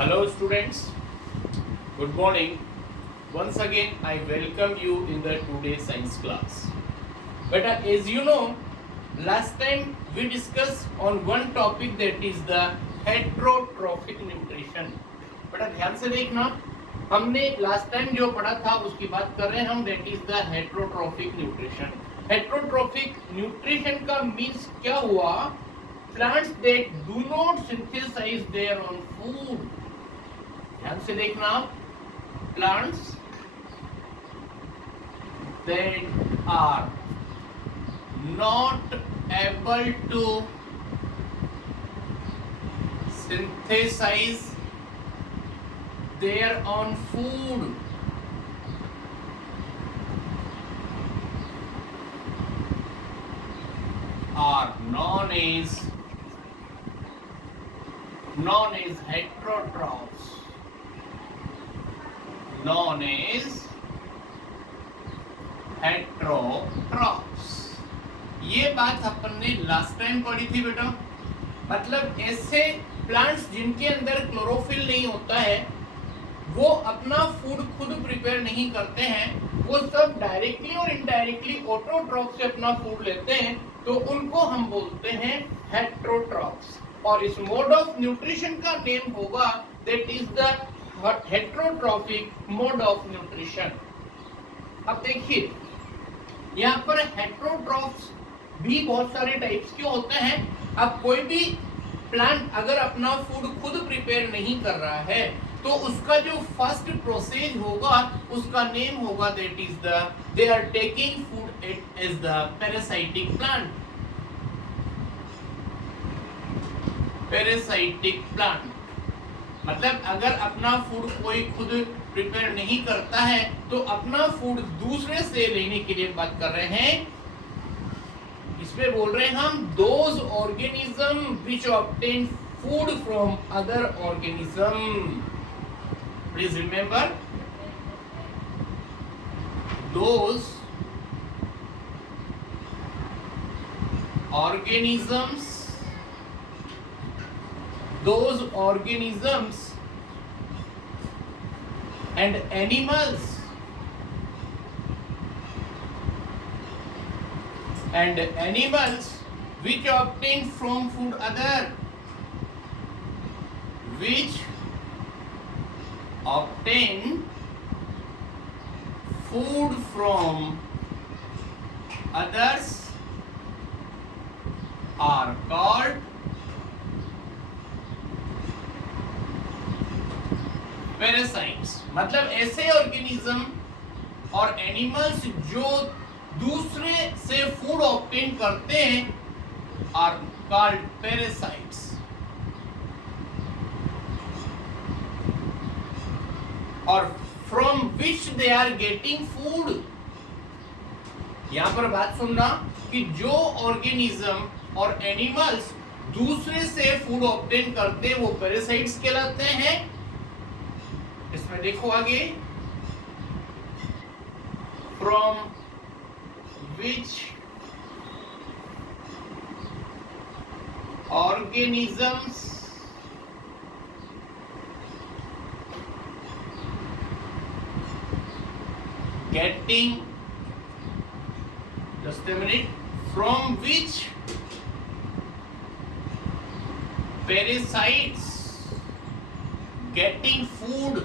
Hello students, good morning. Once again I welcome you in the today science class. But as you know, last time we discussed on one topic that is the heterotrophic nutrition. बेटा ध्यान से देखना, हमने last time जो पढ़ा था उसकी बात कर रहे हैं हम, that is the heterotrophic nutrition. Heterotrophic nutrition का means क्या हुआ? Plants that do not synthesize their own food. ध्यान से देखना, plants that are not able to synthesize their own food are known as heterotrophs. Known as heterotrophs. ये बात अपन ने last time पढ़ी थी बेटा. मतलब ऐसे प्लांट्स जिनके अंदर क्लोरोफिल नहीं होता है, वो अपना फूड खुद प्रिपेयर नहीं करते हैं, वो सब डायरेक्टली और इनडायरेक्टली ऑटोट्रॉफ से अपना फूड लेते हैं, तो उनको हम बोलते हैं हेटेरोट्रॉफ्स. और इस मोड ऑफ न्यूट्रिशन का नेम होगा that is the heterotrophic mode of nutrition. अब देखिए यहाँ पर हेटेरोट्रॉफ्स भी बहुत सारे टाइप्स के होते हैं. अब कोई भी प्लांट अगर अपना फूड खुद प्रिपेयर नहीं कर रहा है, तो उसका जो फर्स्ट प्रोसेस होगा उसका नेम होगा that is the they are taking food as the parasitic plant. Parasitic plant मतलब अगर अपना फूड कोई खुद प्रिपेयर नहीं करता है, तो अपना फूड दूसरे से लेने के लिए बात कर रहे हैं. इसमें बोल रहे हैं हम those organism which obtain food from other organism. Please remember, those organisms and animals which obtain from food other, which obtain food from others are called parasites. मतलब ऐसे ऑर्गेनिज्म और एनिमल्स जो दूसरे से फूड ऑब्टेन करते हैं are called parasites. और from which they are getting food. यहां पर बात सुनना कि जो ऑर्गेनिज्म और एनिमल्स दूसरे से फूड ऑब्टेन करते हैं वो पैरासाइट्स कहलाते हैं. इसमें देखो आगे, from which organisms getting, just a minute, from which parasites getting food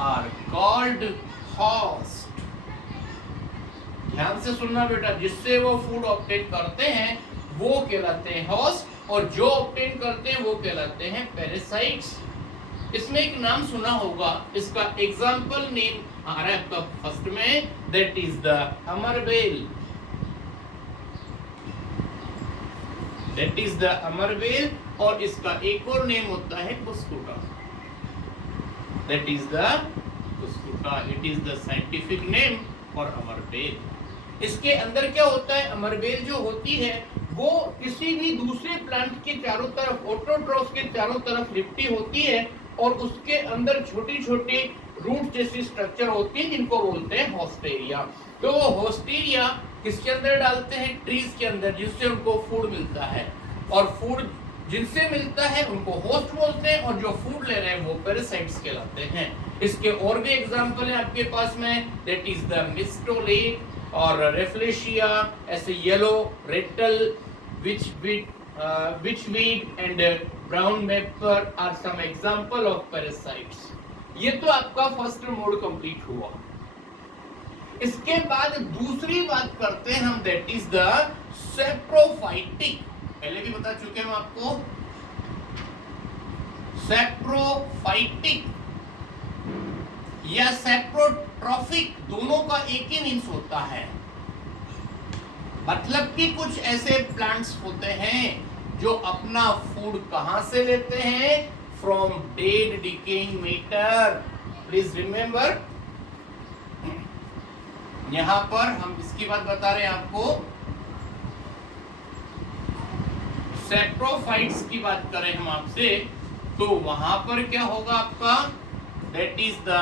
are called host. ध्यान से सुनना बेटा, जिससे वो फूड ऑब्टेन करते हैं वो कहलाते हैं होस्ट, और जो ऑब्टेन करते हैं वो कहलाते हैं पैरासाइट्स. इसमें एक नाम सुना होगा, इसका एग्जाम्पल नेम आ रहा है आपका फर्स्ट में, that is the Amarbel. That is the Amarbel. और इसका एक और नेम होता है cuscuta. That is the cuscuta. It is the scientific name for Amarbel. इसके अंदर क्या होता है, अमरबेल जो होती है वो किसी भी दूसरे प्लांट के चारों तरफ, ऑटोट्रॉफ के चारों तरफ लिपटी होती है, और उसके अंदर छोटी छोटी रूट जैसी स्ट्रक्चर होती है जिनको बोलते हैं होस्टेरिया. तो वो होस्टेरिया किसके अंदर डालते हैं, ट्रीज के अंदर, जिससे उनको फूड मिलता है. और फूड जिनसे मिलता है उनको होस्ट बोलते हैं, और जो फूड ले रहे हैं वो पैरासाइट्स कहलाते हैं। इसके और भी एग्जांपल है आपके पास में, दैट इज द मिस्टोलेट और रेफ्लेशिया, ऐसे yellow rattle, witchweed and broomrape are some example of parasites. ये तो आपका फर्स्ट मोड कंप्लीट हुआ। इसके बाद दूसरी बात करते हैं हम, दैट इज द सेप्रोफाइटिक। पहले भी बता चुके हम आपको, सेप्रोफाइटिक या सेप्रोट्रॉफिक दोनों का एक ही मीन्स होता है। मतलब कि कुछ ऐसे प्लांट्स होते हैं जो अपना फूड कहां से लेते हैं, from dead decaying matter. Please remember, यहां पर हम इसकी बात बता रहे हैं आपको। सेप्रोफाइट्स की बात करें हम आपसे, तो वहां पर क्या होगा आपका, that is the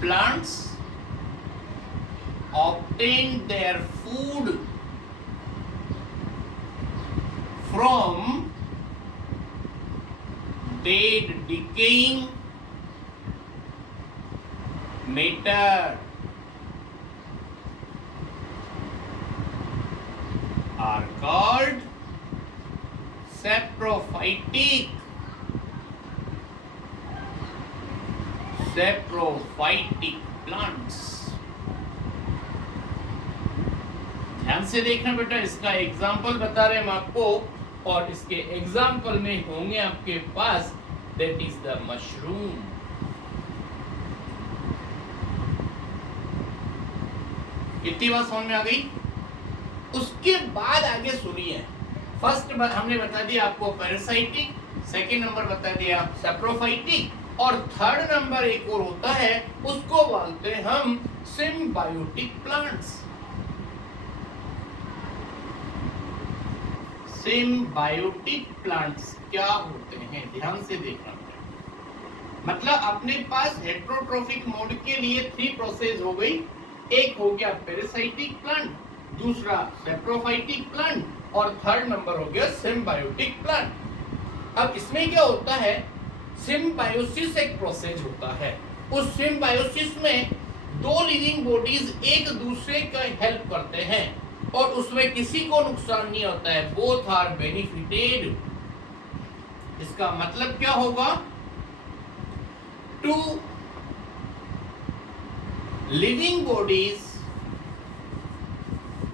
plants obtain their food from dead decaying matter are called saprophytic plants। ध्यान से देखना बेटा, इसका एग्जाम्पल बता रहे हैं हम आपको, और इसके एग्जाम्पल में होंगे आपके पास, दैट इज द मशरूम। कितनी बात समझ में आ गई? उसके बाद आगे सुनिए, फर्स्ट हमने बता दिया आपको पैरासाइटिक, सेकंड नंबर बता दिया सेप्रोफाइटिक, और थर्ड नंबर एक और होता है, उसको बोलते हैं हम सिम्बायोटिक प्लांट्स। सिम्बायोटिक प्लांट्स क्या होते हैं, ध्यान से देखना। मतलब अपने पास हेटेरोट्रोफिक मोड के लिए 3 प्रोसेस हो गई। एक हो गया पैरासाइटिक प्लांट, दूसरा सेप्रोफाइटिक प्लांट, और थर्ड नंबर हो गया सिम्बायोटिक प्लांट। अब इसमें क्या होता है, सिम्बायोसिस एक प्रोसेस होता है। उस सिम्बायोसिस में 2 लिविंग बॉडीज एक दूसरे का हेल्प करते हैं, और उसमें किसी को नुकसान नहीं होता है, बोथ आर बेनिफिटेड। इसका मतलब क्या होगा, 2 living bodies,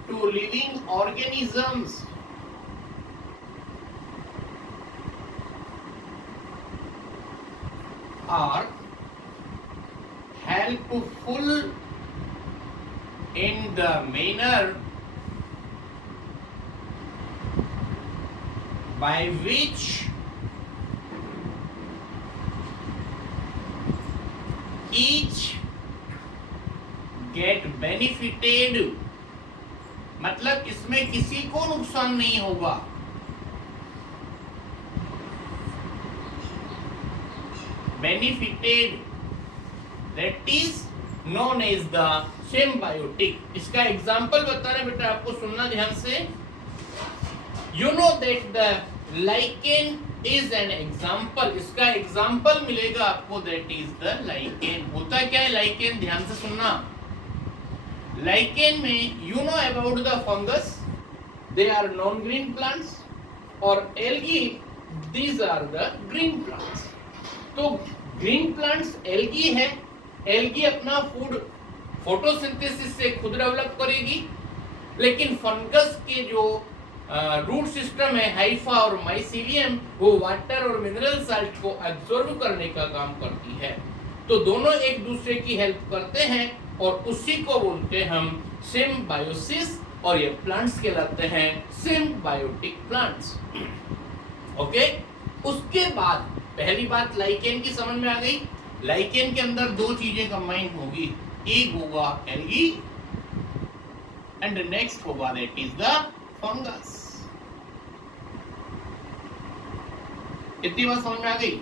2 living organisms are helpful in the manner by which each get benefited। मतलब इसमें किसी को नुकसान नहीं होगा। Benefited, that is known as the symbiotic। इसका एग्जाम्पल बता रहे बेटा, आपको सुनना ध्यान से। You know that the lichen is an example। इसका एग्जाम्पल मिलेगा आपको, that is the lichen। होता क्या है lichen, ध्यान से सुनना। lichen में you know about the fungus, they are non-green plants, और algae, these are the green plants। तो ग्रीन प्लांट्स एल्गी है, एल्गी अपना फूड फोटोसिंथेसिस से खुद डेवलप करेगी, लेकिन फंगस के जो रूट सिस्टम है हाइफा और माइसीलियम, वो वाटर और मिनरल साल्ट को एब्जॉर्ब करने का काम करती है। तो दोनों एक दूसरे की हेल्प करते हैं, और उसी को बोलते हैं हम सिम्बायोसिस, और ये प्लांट्स कहलाते हैं सिम्बायोटिक प्लांट्स। ओके, उसके बाद पहली बात लाइकेन की समझ में आ गई। लाइकेन के अंदर 2 चीजें कंबाइन होगी, एक होगा एल्गी एंड नेक्स्ट होगा दैट इज द फंगस। इतनी बात समझ में आ गई।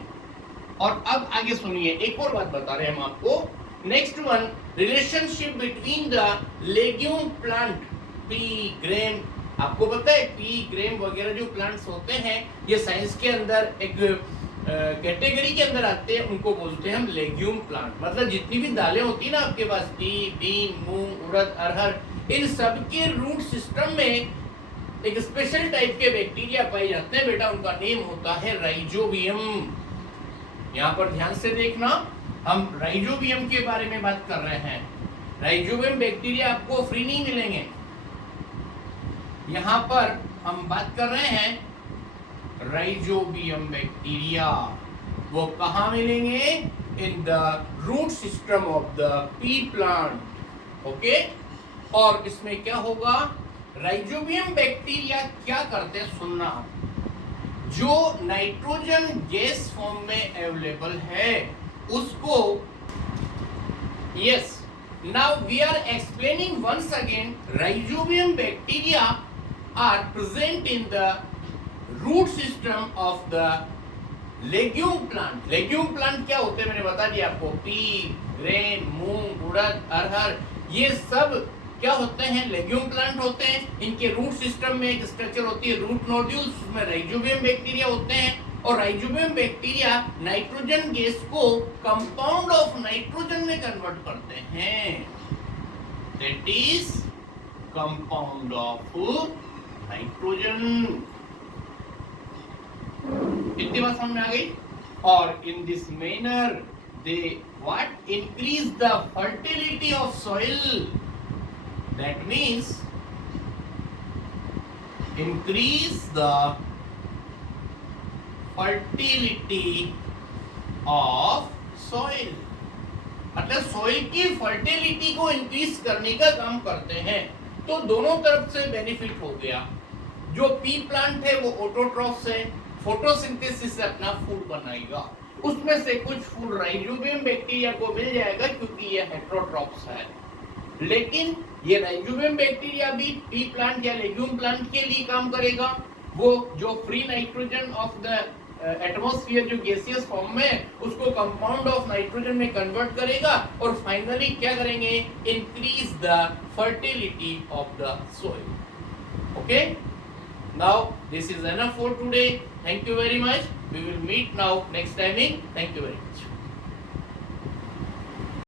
और अब आगे सुनिए, एक और बात बता रहे हैं हम आपको। Next one, relationship between the legume plant P, grain आपको पता है पी ग्रेम वगैरह जो प्लांट्स होते हैं ये साइंस के अंदर एक कैटेगरी के अंदर आते हैं, उनको बोलते हैं हम लेग्यूम प्लांट। मतलब जितनी भी दालें होती है ना आपके पास, पी, बीन, मूंग, उड़द, अरहर, इन सब के रूट सिस्टम में एक स्पेशल टाइप के बैक्टीरिया पाए जाते हैं बेटा, उनका नेम होता है राइजोबियम। यहाँ पर ध्यान से देखना, हम राइजोबियम के बारे में बात कर रहे हैं। राइजोबियम बैक्टीरिया आपको फ्री नहीं मिलेंगे। यहाँ पर हम बात कर रहे हैं राइजोबियम बैक्टीरिया, वो कहाँ मिलेंगे? In the root system of the pea plant. Okay, और इसमें क्या होगा? राइजोबियम बैक्टीरिया क्या करते हैं, सुनना, जो नाइट्रोजन गैस फॉर्म में अवेलेबल है उसको, yes, now we are explaining once again, rhizobium bacteria are present in the root system of the legume plant. Legume plant क्या होते हैं मैंने बता दिया आपको, पी, ग्रेन, मूंग, उड़द, अरहर, ये सब क्या होते हैं? लेग्यूम प्लांट होते हैं। इनके रूट सिस्टम में एक स्ट्रक्चर होती है रूट नोड्यूल्स, उसमें राइजोबियम बैक्टीरिया होते हैं, और राइजोबियम बैक्टीरिया नाइट्रोजन गैस को कंपाउंड ऑफ नाइट्रोजन में कन्वर्ट करते हैं, that is compound of nitrogen. इतनी बात समझ में आ गई? और in this manner they what increase the fertility of soil, that means increase the fertility of soil। मतलब सोइल की फर्टिलिटी को इंक्रीज करने का काम करते हैं। तो दोनों तरफ से बेनिफिट हो गया। जो पी प्लांट है वो ऑटोट्रॉफ से फोटोसिंथेसिस से अपना फूड बनाएगा, उसमें से कुछ फूड राइजोबियम बैक्टीरिया को मिल जाएगा क्योंकि ये हेटेरोट्रॉफ्स है। लेकिन ये राइजोबियम बैक्टीरिया भी पी प्लांट या लेग्यूम प्लांट के लिए काम करेगा। वो जो free nitrogen of the atmosphere जो गैसियस फॉर्म में, उसको कंपाउंड ऑफ नाइट्रोजन में कन्वर्ट करेगा, और फाइनली क्या करेंगे? Increase the fertility of the soil. Okay, now this is enough for today. Thank you very much. We will meet now next timing. Thank you very much.